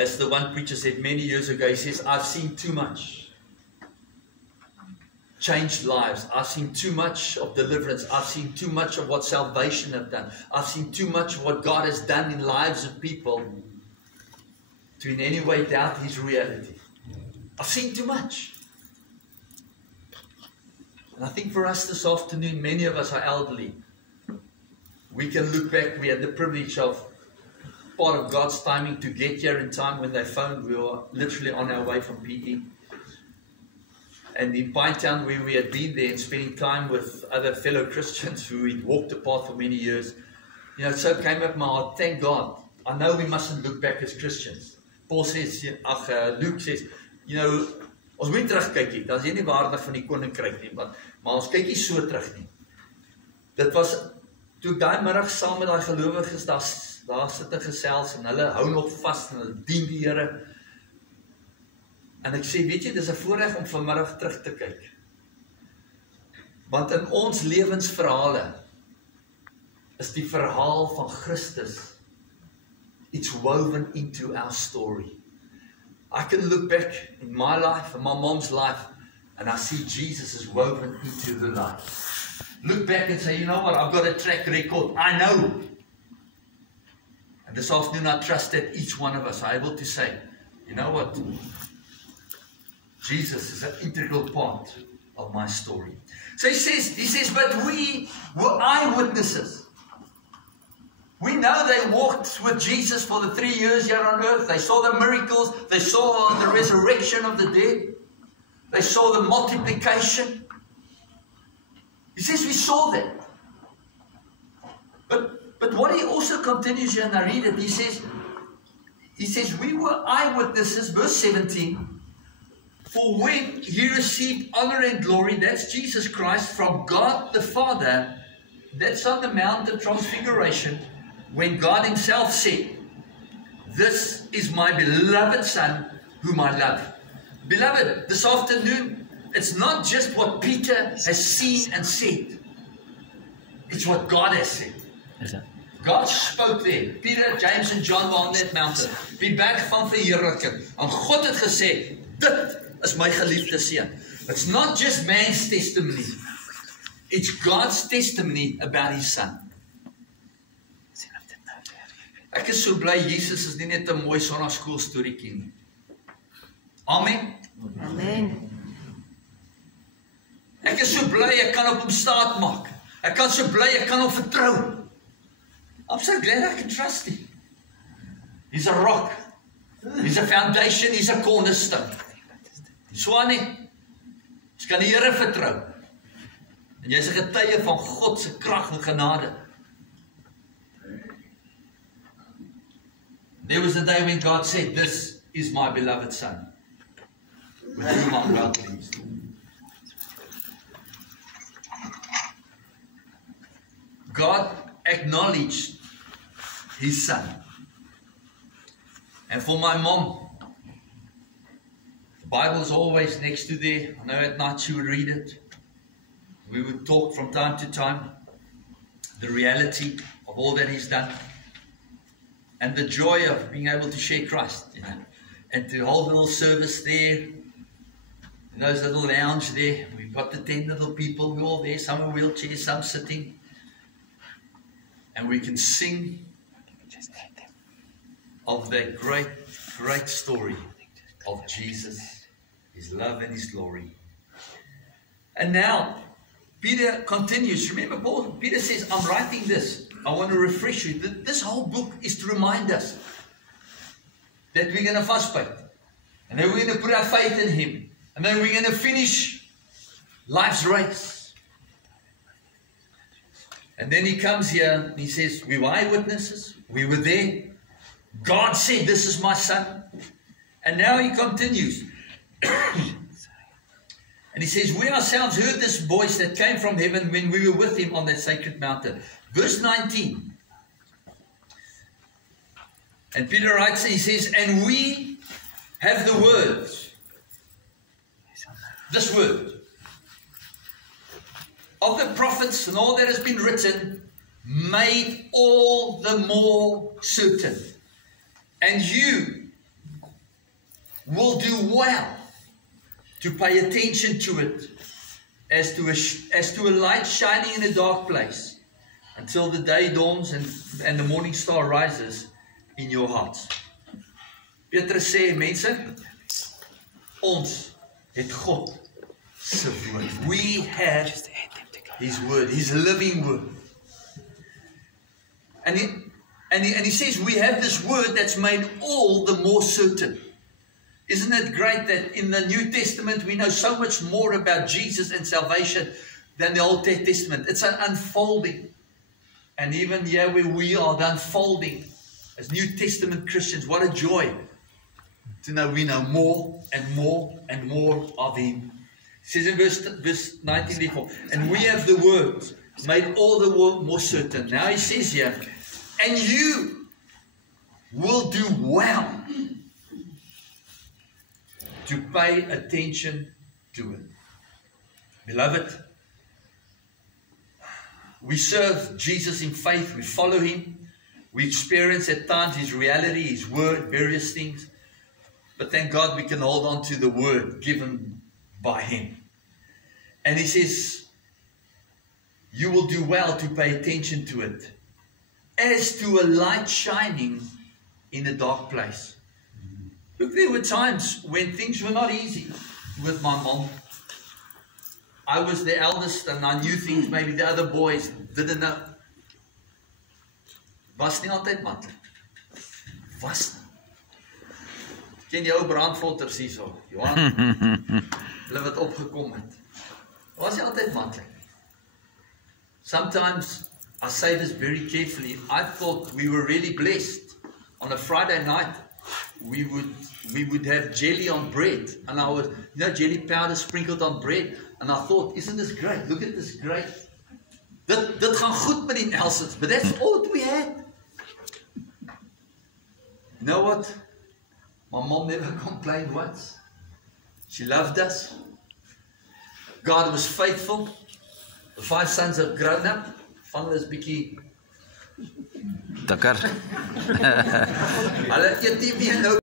as the one preacher said many years ago, he says, I've seen too much. Changed lives. I've seen too much of deliverance. I've seen too much of what salvation has done. I've seen too much of what God has done in lives of people to in any way doubt His reality. I've seen too much. And I think for us this afternoon, many of us are elderly. We can look back. We had the privilege of part of God's timing to get here in time. When they phoned, we were literally on our way from PE. And in Pinetown, where we had been there and spending time with other fellow Christians who we'd walked apart for many years, you know, so it came up my heart, thank God. I know we mustn't look back as Christians. Paul says, Luke says, you know, ons moet terugkyk nie. Dat is nie waardig van die koninkryk nie, maar ons kyk nie so terug nie. Dit was toe daai middag saam met daai gelowiges daar sit en gesels en hulle hou nog vas en hulle dien die Here. En ek sê, weet jy, dis 'n voorreg om vanmiddag terug te kyk. Want in ons lewensverhale is die verhaal van Christus, it's woven into our story. I can look back in my life and my mom's life and I see Jesus is woven into her life. Look back and say, you know what, I've got a track record. I know. And this afternoon I trust that each one of us are able to say, you know what, Jesus is an integral part of my story. So he says, but we were eyewitnesses. We know they walked with Jesus for the 3 years here on earth. They saw the miracles. They saw the resurrection of the dead. They saw the multiplication. He says we saw that. But what he also continues here, and I read it, he says we were eyewitnesses, verse 17, for when he received honor and glory, that's Jesus Christ, from God the Father, that's on the Mount of Transfiguration, when God himself said, this is my beloved Son, whom I love. Beloved, this afternoon, it's not just what Peter has seen and said. It's what God has said. God spoke there. Peter, James and John were on that mountain. Die berg van verheerliking. En God het gesê, dit is my geliefde seun. It's not just man's testimony. It's God's testimony about his son. Ek is so bly Jesus is nie net 'n mooi sonnaskool storieetjie nie. Amen. Amen. Ek is so bly ek kan op hom staat maak. Ek kan so bly ek kan hom vertrou. I'm so glad I can trust him. He's a rock. He's a foundation. He's a cornerstone. Swanie, jy kan die Here vertrou. En jy is 'n getuie van God se krag en genade. There was a day when God said, this is my beloved Son, with whom I'm well pleased. God acknowledged his Son. And for my mom, the Bible's always next to there. I know at night she would read it. We would talk from time to time, the reality of all that he's done. And the joy of being able to share Christ, you know, and to hold a little service there, in those little lounge there. We've got the 10 little people, we're all there, some in wheelchairs, some sitting. And we can sing of that great, great story of Jesus, his love and his glory. And now, Peter continues. Remember, Peter says, I'm writing this. I want to refresh you. This whole book is to remind us that we're going to fast fight. And then we're going to put our faith in him. And then we're going to finish life's race. And then he comes here and he says, we were eyewitnesses. We were there. God said, this is my son. And now he continues. And he says, we ourselves heard this voice that came from heaven when we were with him on that sacred mountain. Verse 19. And Peter writes, he says, and we have the words. This word. Of the prophets and all that has been written, made all the more certain. And you will do well to pay attention to it as to a light shining in a dark place until the day dawns and the morning star rises in your hearts. Petrus sê, mense, ons het God se woord. We have His word, His living word. And he says we have this word that's made all the more certain. Isn't it great that in the New Testament we know so much more about Jesus and salvation than the Old Testament? It's an unfolding. And even here where we are, the unfolding as New Testament Christians, what a joy to know we know more and more and more of Him. It says in verse 19, therefore, and we have the word made all the world more certain. Now he says here, and you will do well to pay attention to it. Beloved, we serve Jesus in faith, we follow Him, we experience at times His reality, His word, various things. But thank God we can hold on to the word given by Him. And He says, you will do well to pay attention to it, as to a light shining in a dark place. Look, there were times when things were not easy with my mom. I was the eldest and I knew things maybe the other boys didn't know. Was nie altyd maklik. Was nie. Ken jy ou brandvlotters hierso? Johan, hulle wat opgekom het. Was nie altyd maklik. Sometimes, I say this very carefully, I thought we were really blessed. On a Friday night, we would have jelly on bread. And I was, jelly powder sprinkled on bread. And I thought, isn't this great? Look at this great. Dit gaan goed met die Nelsons. But that's all we had. You know what? My mom never complained once. She loved us. God was faithful. The 5 sons have grown up. Van hulle is bietjie Takker. Hulle eet nie meer nou